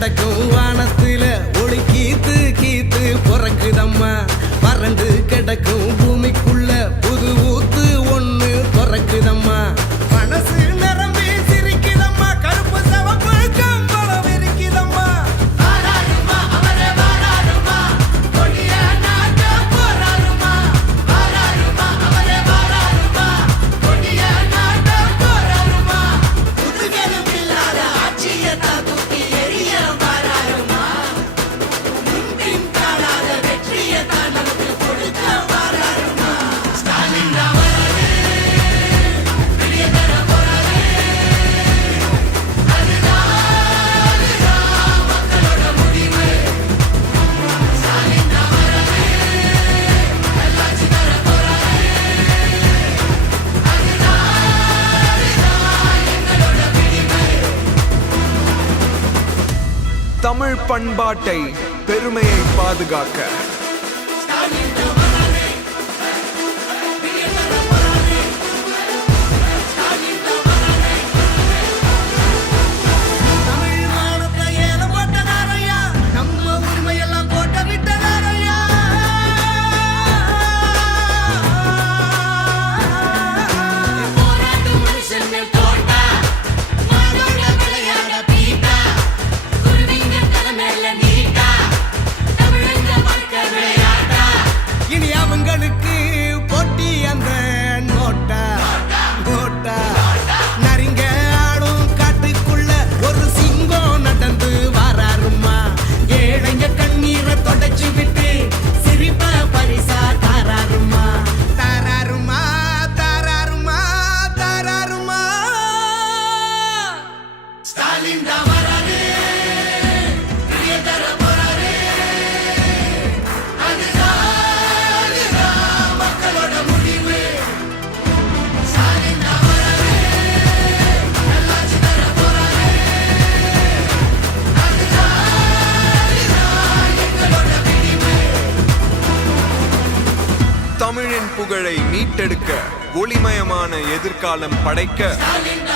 கிடக்கும் வானத்துல ஒளி கீத்து கீத்து பிறக்குதம்மா. வறண்டு கிடக்கும் பூமிக்குள்ள புது ஊத்து ஒண்ணு பிறக்குதம்மா. மனசு நிரம்பி சிரிக்குதம்மா, கருப்பு சவப்பு கம்பளம் இருக்குதம்மா. வாராருமா அவரே வாராருமா, கொடிய நாட்ட போராருமா. வாராருமா அவரே வாராருமா, கொடிய நாட்ட போராருமா. புதுகெலும் இல்லாத ஆட்சியத்தான் தூக்கி எறிய வாராருமா. முன்பின் காணாத வெற்றியத்தான் நமக்கு கொடுக்க வாராருமா. ஸ்டாலின் தான் வராரு, வெளிய தர போறாரு. அதுதான் மக்களோட முடிவு. ஸ்டாலின் தான் வராரு, நல்லாட்சி தர போறாரு. அதுதான் எங்களோட விடிவு. தமிழ் பண்பாட்டை பெருமையை பாதுகாக்க ஸ்டாலின் தான் வராரு, வெளிய தர போறாரு. ஸ்டாலின் தான் வராரு. தமிழ் மானத்தை ஏலம் போட்டதாரையா, நம்ம உரிமையெல்லாம் கோட்ட விட்டதாரையா. போராட்டு மனுஷன் மேல் தோட்டா, மாடோட விளையாட பீட்டா, குருவிங்க தலை மேல நீட்டா, தமிழங்க வாழ்க்கை விளையாட்டா. இனி அவங்களுக்கு போட்டி அந்த நோட்டா நோட்டா. நரிங்க ஆடும் காட்டுக்குள்ள ஒரு சிங்கம் நடந்து வாராருமா. ஏழைங்க கண்ணீரை தொடச்சு விட்டு சிரிப்ப பரிசா தாராருமா. தாராருமா தாராருமா தாராருமா. ஸ்டாலின் தான் வராரு, வெளிய தர போறாரு. அதுதான் மக்களோட முடிவு. ஸ்டாலின் தான் வராரு, நல்லாட்சி தர போறாரு. அதுதான் எங்களோட விடிவு. தமிழின் புகழை மீட்டெடுக்க ஒளிமயமான எதிர்காலம் படைக்க ஸ்டாலின்